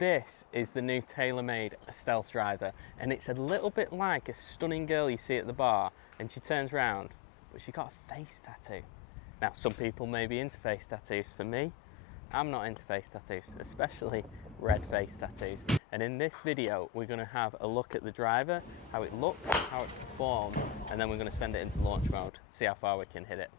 This is the new Taylormade stealth driver, and it's a little bit like a stunning girl you see at the bar and she turns around, but she's got a face tattoo. Now, some people may be into face tattoos. For me, I'm not into face tattoos, especially red face tattoos. And in this video, we're going to have a look at the driver, how it looks, how it performs, and then we're going to send it into launch mode, see how far we can hit it.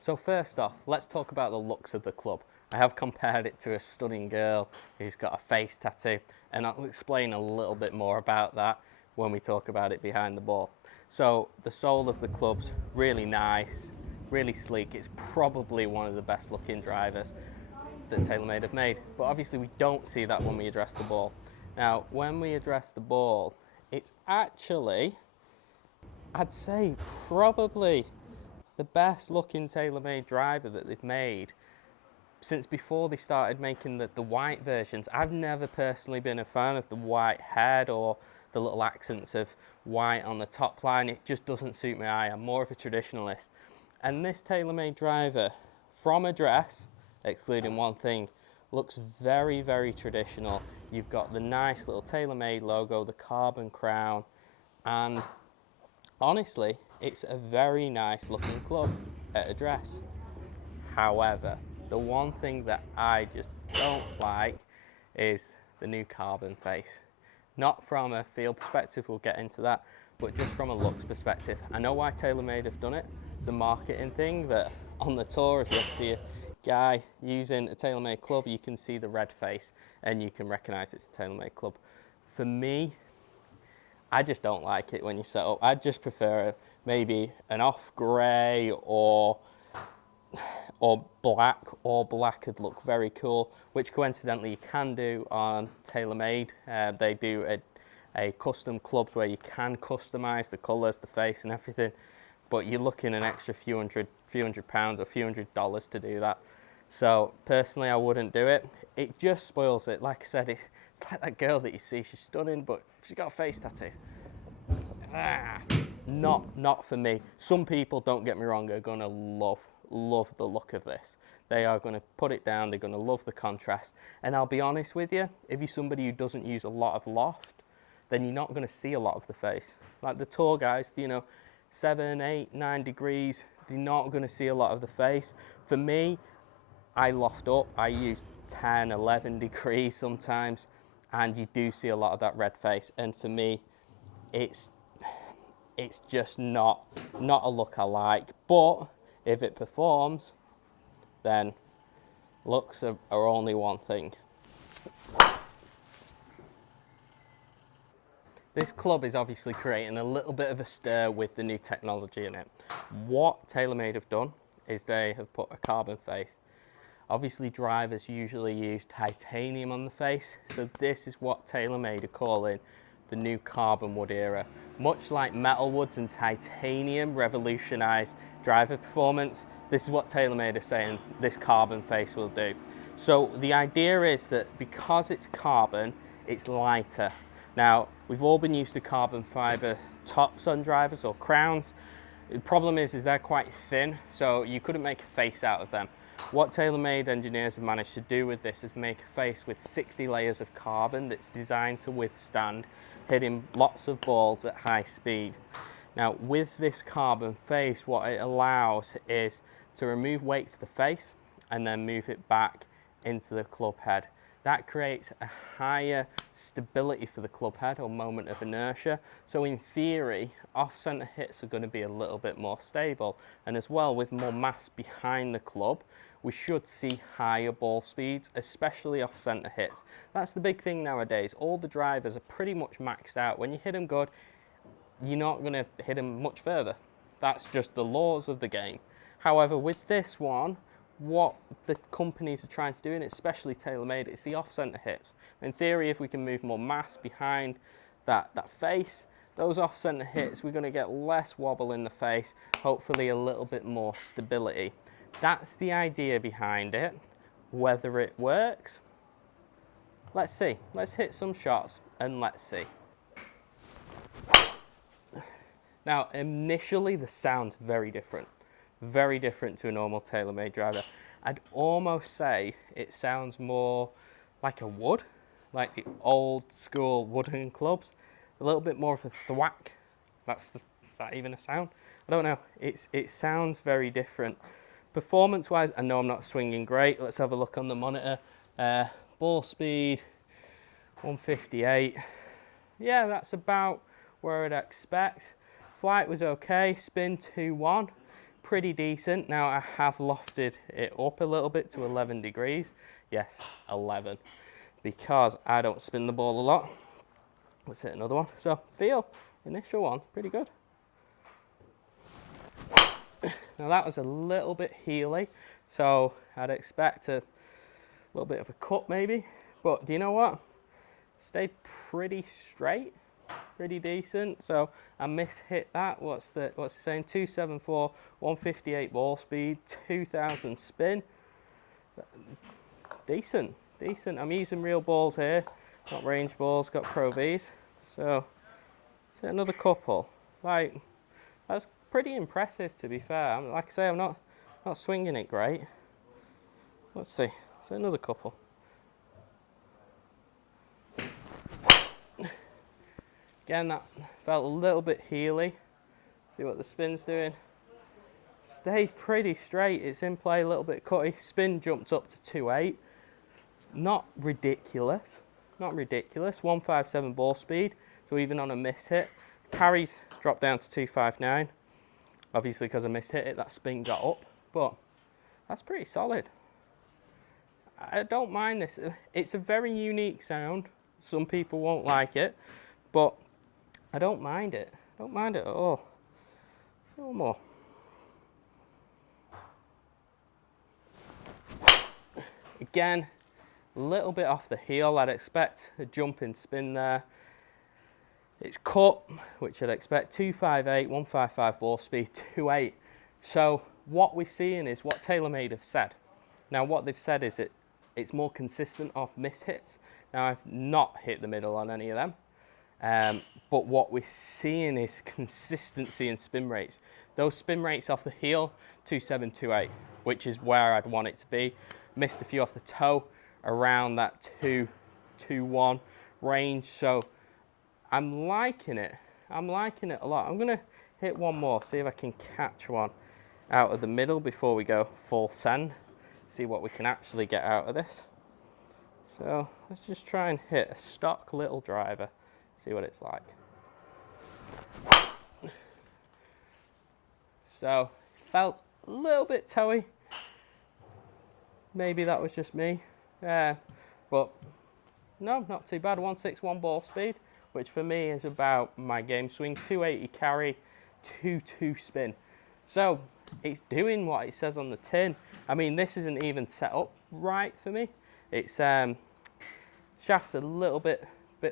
So first off, let's talk about the looks of the club. I have compared it to a stunning girl who's got a face tattoo, and I'll explain a little bit more about that when we talk about it behind the ball. So the sole of the club's really nice, really sleek. It's probably one of the best looking drivers that Taylormade have made, but obviously we don't see that when we address the ball. Now, when we address the ball, it's actually, I'd say, probably the best looking Taylormade driver that they've made since before they started making the white versions. I've never personally been a fan of the white head or the little accents of white on the top line. It just doesn't suit my eye. I'm more of a traditionalist. And this Taylormade driver, from address, excluding one thing, looks very, very traditional. You've got the nice little Taylormade logo, the carbon crown, and honestly, it's a very nice looking club at address. However, the one thing that I just don't like is the new carbon face. Not from a feel perspective, we'll get into that, but just from a looks perspective. I know why Taylormade have done it. It's a marketing thing that on the tour, if you ever see a guy using a Taylormade club, you can see the red face and you can recognize it's a Taylormade club. For me, I just don't like it when you set up. I just prefer maybe an off grey or black. Or black would look very cool, which coincidentally you can do on Taylormade. They do a custom clubs where you can customize the colors, the face and everything, but you're looking an extra few hundred pounds or few $100 to do that. So personally, I wouldn't do it. It just spoils it. Like I said, it's like that girl that you see, she's stunning, but she's got a face tattoo. Not for me. Some people, don't get me wrong, are gonna love the look of this. They are going to put it down, they're going to love the contrast. And I'll be honest with you, if you're somebody who doesn't use a lot of loft, then you're not going to see a lot of the face. Like the tour guys, 7, 8, 9 degrees, they're not going to see a lot of the face. For me, I loft up, I use 10, 11 degrees sometimes, and you do see a lot of that red face. And for me, it's just not a look I like. But if it performs, then looks are only one thing. This club is obviously creating a little bit of a stir with the new technology in it. What Taylormade have done is they have put a carbon face. Obviously drivers usually use titanium on the face, so this is what Taylormade are calling the new carbon wood era. Much like metal woods and titanium revolutionized driver performance, this is what Taylormade are saying this carbon face will do. So the idea is that because it's carbon, it's lighter. Now, we've all been used to carbon fiber tops on drivers or crowns. The problem is they're quite thin, so you couldn't make a face out of them. What Taylormade engineers have managed to do with this is make a face with 60 layers of carbon that's designed to withstand hitting lots of balls at high speed. Now, with this carbon face, what it allows is to remove weight for the face and then move it back into the club head. That creates a higher stability for the club head or moment of inertia. So in theory, off-center hits are going to be a little bit more stable. And as well, with more mass behind the club, we should see higher ball speeds, especially off-center hits. That's the big thing nowadays. All the drivers are pretty much maxed out. When you hit them good, you're not going to hit them much further. That's just the laws of the game. However, with this one, what the companies are trying to do, and especially Taylormade, it's the off-center hits. In theory, if we can move more mass behind that face, those off-center hits, we're going to get less wobble in the face, hopefully a little bit more stability. That's the idea behind it. Whether it works, let's see. Let's hit some shots and let's see. Now, initially, the sound's very different to a normal Taylormade driver. I'd almost say it sounds more like a wood like the old school wooden clubs. A little bit more of a thwack. Is that even a sound? I don't know. It sounds very different. Performance-wise, I know I'm not swinging great. Let's have a look on the monitor. Ball speed, 158. Yeah, that's about where I'd expect. Flight was okay. Spin 2-1, pretty decent. Now I have lofted it up a little bit to 11 degrees. Yes, 11, because I don't spin the ball a lot. Let's hit another one. So feel, initial one, pretty good. Now that was a little bit heely, so I'd expect a little bit of a cut maybe. But do you know what? Stayed pretty straight, pretty decent. So I mishit that. What's it saying? 274, 158 ball speed, 2000 spin. Decent. I'm using real balls here, not range balls. Got Pro Vs. So let's hit another couple. Like, that's pretty impressive, to be fair. Like I say, I'm not swinging it great. Let's see. So another couple. Again, that felt a little bit heely. See what the spin's doing. Stayed pretty straight. It's in play, a little bit cutty. Spin jumped up to 2.8. Not ridiculous. 157 ball speed. So even on a miss hit, carries dropped down to 259. Obviously, because I mishit it, that spin got up. But that's pretty solid. I don't mind this. It's a very unique sound. Some people won't like it, but I don't mind it. I don't mind it at all. A little more. Again, a little bit off the heel. I'd expect a jump in spin there. It's cut, which I'd expect 258, 155 ball speed, 2.8. So what we're seeing is what Taylormade have said. Now what they've said is it's more consistent off miss hits. Now I've not hit the middle on any of them. But what we're seeing is consistency in spin rates. Those spin rates off the heel, 2.7, 2.8, which is where I'd want it to be. Missed a few off the toe, around that 2.1 range. So I'm liking it. a lot. I'm gonna hit one more, see if I can catch one out of the middle before we go full send. See what we can actually get out of this. So let's just try and hit a stock little driver, see what it's like. So felt a little bit toey. Maybe that was just me. But no, not too bad. 161 ball speed, which for me is about my game swing. 280 carry, 2.2 spin. So it's doing what it says on the tin. I mean, this isn't even set up right for me. It's shaft's a little bit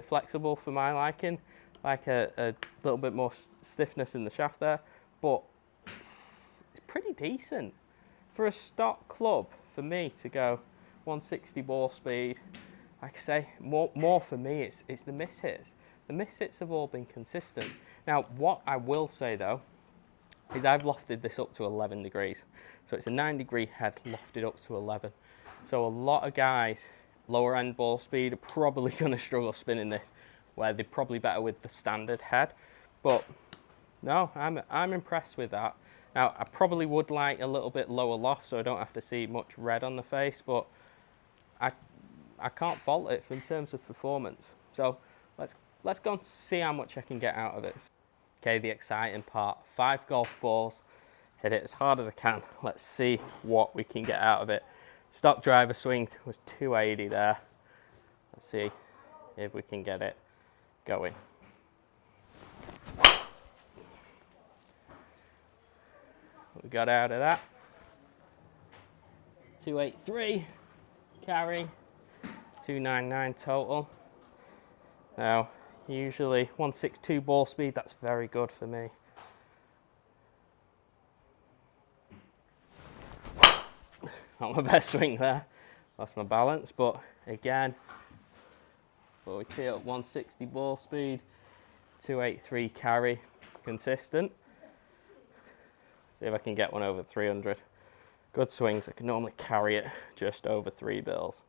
flexible for my liking, like a little bit more stiffness in the shaft there, but it's pretty decent for a stock club. For me to go 160 ball speed, like I say, more for me, it's the miss hits. The miss hits have all been consistent. Now, what I will say though, is I've lofted this up to 11 degrees. So it's a 9-degree head lofted up to 11. So a lot of guys, lower end ball speed, are probably going to struggle spinning this, where they're probably better with the standard head. But no, I'm impressed with that. Now, I probably would like a little bit lower loft so I don't have to see much red on the face, but I can't fault it in terms of performance. So let's go and see how much I can get out of it. Okay, the exciting part. 5 golf balls, hit it as hard as I can. Let's see what we can get out of it. Stock driver swing was 280 there. Let's see if we can get it going. What we got out of that? 283 carry, 299 total. Now, usually 162 ball speed, that's very good for me. Not my best swing there, lost my balance, but again, we tee up 160 ball speed, 283 carry, consistent. See if I can get one over 300. Good swings, I can normally carry it just over 3 bills.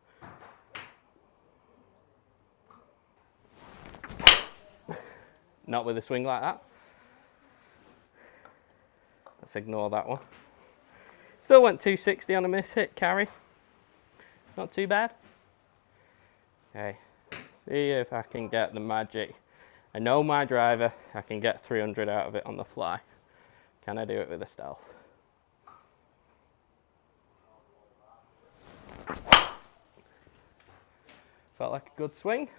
not with a swing like that. Let's ignore that one. Still went 260 on a miss hit carry. Not too bad. Okay, see if I can get the magic. I know my driver, I can get 300 out of it on the fly. Can I do it with a stealth? Felt like a good swing.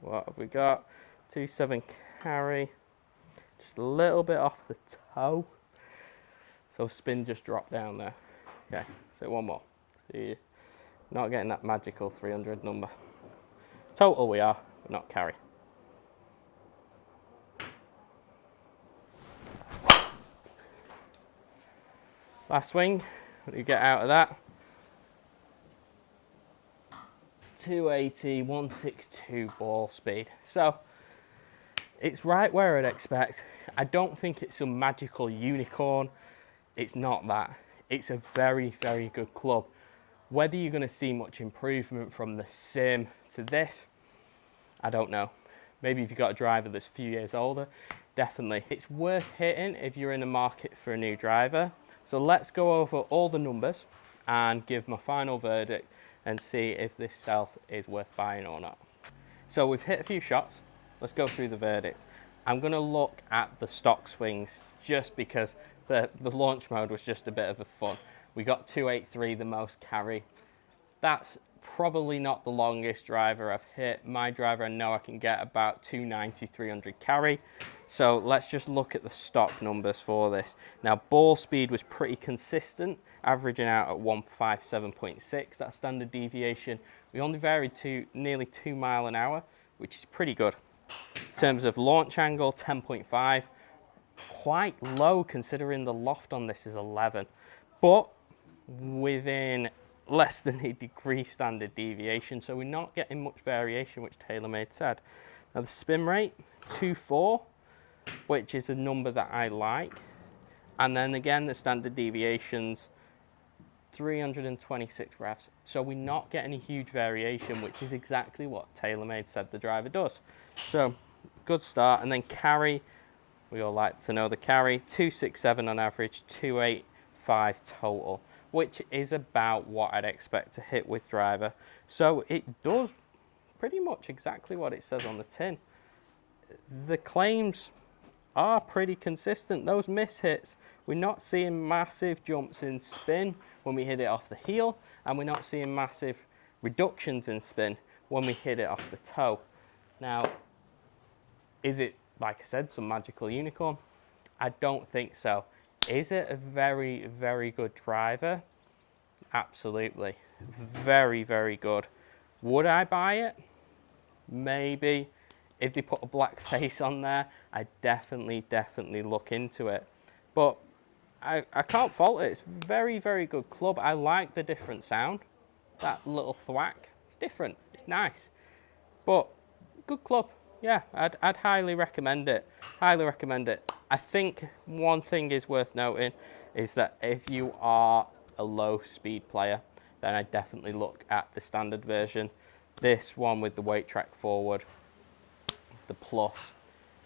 What have we got? 2.7 carry. Just a little bit off the toe. So spin just dropped down there. Okay, so one more. See, not getting that magical 300 number. Total we are, but not carry. Last swing, what do you get out of that? 280, 162 ball speed. So it's right where I'd expect. I don't think it's some magical unicorn. It's not that. It's a very, very good club. Whether you're going to see much improvement from the sim to this, I don't know. Maybe if you've got a driver that's a few years older, definitely. It's worth hitting if you're in the market for a new driver. So let's go over all the numbers and give my final verdict and see if this stealth is worth buying or not. So we've hit a few shots. Let's go through the verdict. I'm going to look at the stock swings just because the launch mode was just a bit of a fun. We got 283, the most carry. That's probably not the longest driver I've hit. My driver, I know I can get about 290, 300 carry. So let's just look at the stock numbers for this. Now, ball speed was pretty consistent, averaging out at 157.6. That standard deviation, we only varied to nearly 2 miles an hour, which is pretty good. In terms of launch angle, 10.5. Quite low considering the loft on this is 11. But within less than a degree standard deviation, so we're not getting much variation, which Taylormade said. Now the spin rate, 2.4, which is a number that I like. And then again, the standard deviations, 326 revs. So we're not getting a huge variation, which is exactly what Taylormade said the driver does. So good start. And then carry, we all like to know the carry, 267 on average, 285 total, which is about what I'd expect to hit with driver. So it does pretty much exactly what it says on the tin. The claims are pretty consistent. Those miss hits, we're not seeing massive jumps in spin when we hit it off the heel, and we're not seeing massive reductions in spin when we hit it off the toe. Now, is it, like I said, some magical unicorn? I don't think so. Is it a very, very good driver? Absolutely. Very, very good. Would I buy it? Maybe. If they put a black face on there, I definitely look into it. But I can't fault it. It's a very, very good club. I like the different sound. That little thwack. It's different. It's nice. But good club. Yeah, I'd highly recommend it. Highly recommend it. I think one thing is worth noting is that if you are a low speed player, then I definitely look at the standard version. This one with the weight track forward, the plus,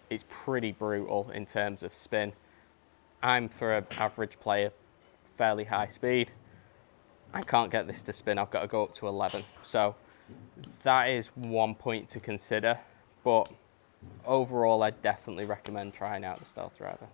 is pretty brutal in terms of spin. I'm, for an average player, fairly high speed. I can't get this to spin. I've got to go up to 11. So that is one point to consider. But overall, I definitely recommend trying out the Stealth Driver.